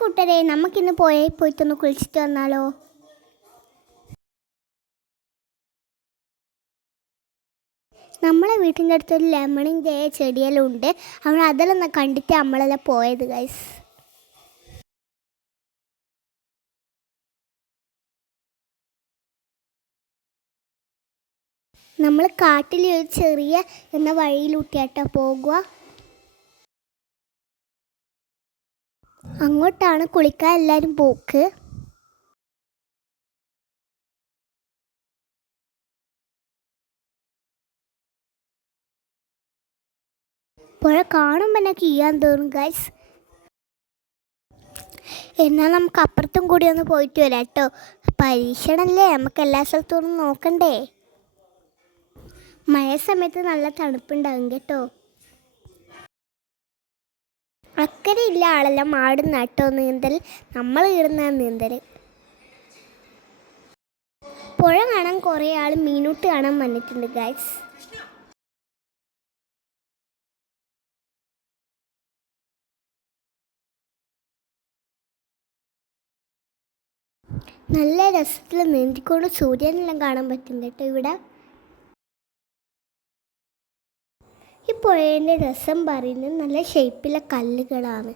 കൂട്ടരെ, നമുക്കിന്ന് പോയിട്ടൊന്ന് കുളിച്ചിട്ട് വന്നാലോ? നമ്മളെ വീട്ടിൻ്റെ അടുത്തൊരു ലെമണിൻ്റെ ചെടിയെല്ലാം ഉണ്ട്. നമ്മൾ അതെല്ലാം കണ്ടിട്ട് നമ്മളെല്ലാം പോയത് ഗൈസ്. നമ്മൾ കാട്ടിൽ ഒരു ചെറിയ എന്ന വഴിയിലൂട്ടിയാട്ടോ പോകുക. അങ്ങോട്ടാണ് കുളിക്കാൻ എല്ലാവരും പോക്ക്. പുഴ കാണുമ്പോൾ എനിക്ക് ചെയ്യാൻ തോന്നും ഗൈസ്. എന്നാൽ നമുക്ക് അപ്പുറത്തും കൂടി ഒന്ന് പോയിട്ട് വരാം കേട്ടോ. പരീക്ഷണമല്ലേ, നമുക്ക് എല്ലാ സ്ഥലത്തും നോക്കണ്ടേ. മഴ സമയത്ത് നല്ല തണുപ്പുണ്ടാകും കേട്ടോ. അക്കരെ ഇല്ല ആളെല്ലാം ആടുന്ന കേട്ടോ നീന്തൽ. നമ്മൾ ഇടുന്ന നീന്തൽ. പുഴ കാണാൻ കുറേ ആൾ മീനൂട്ട് കാണാൻ വന്നിട്ടുണ്ട് ഗൈസ്. നല്ല രസത്തിൽ നീന്തിക്കൊണ്ട് സൂര്യനെല്ലാം കാണാൻ പറ്റുന്നുണ്ട് കേട്ടോ ഇവിടെ. ഈ പുഴേൻ്റെ രസം പറയുന്നത് നല്ല ഷേപ്പിലെ കല്ലുകളാണ്.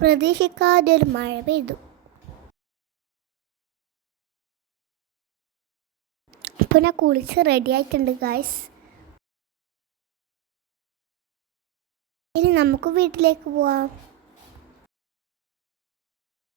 പ്രതീക്ഷിക്കാതെ ഒരു മഴ പെയ്തു. ഇപ്പോൾ ഞാൻ കുളിച്ച് റെഡി ആയിട്ടുണ്ട് ഗായ്സ്. ഇനി നമുക്ക് വീട്ടിലേക്ക് പോവാം.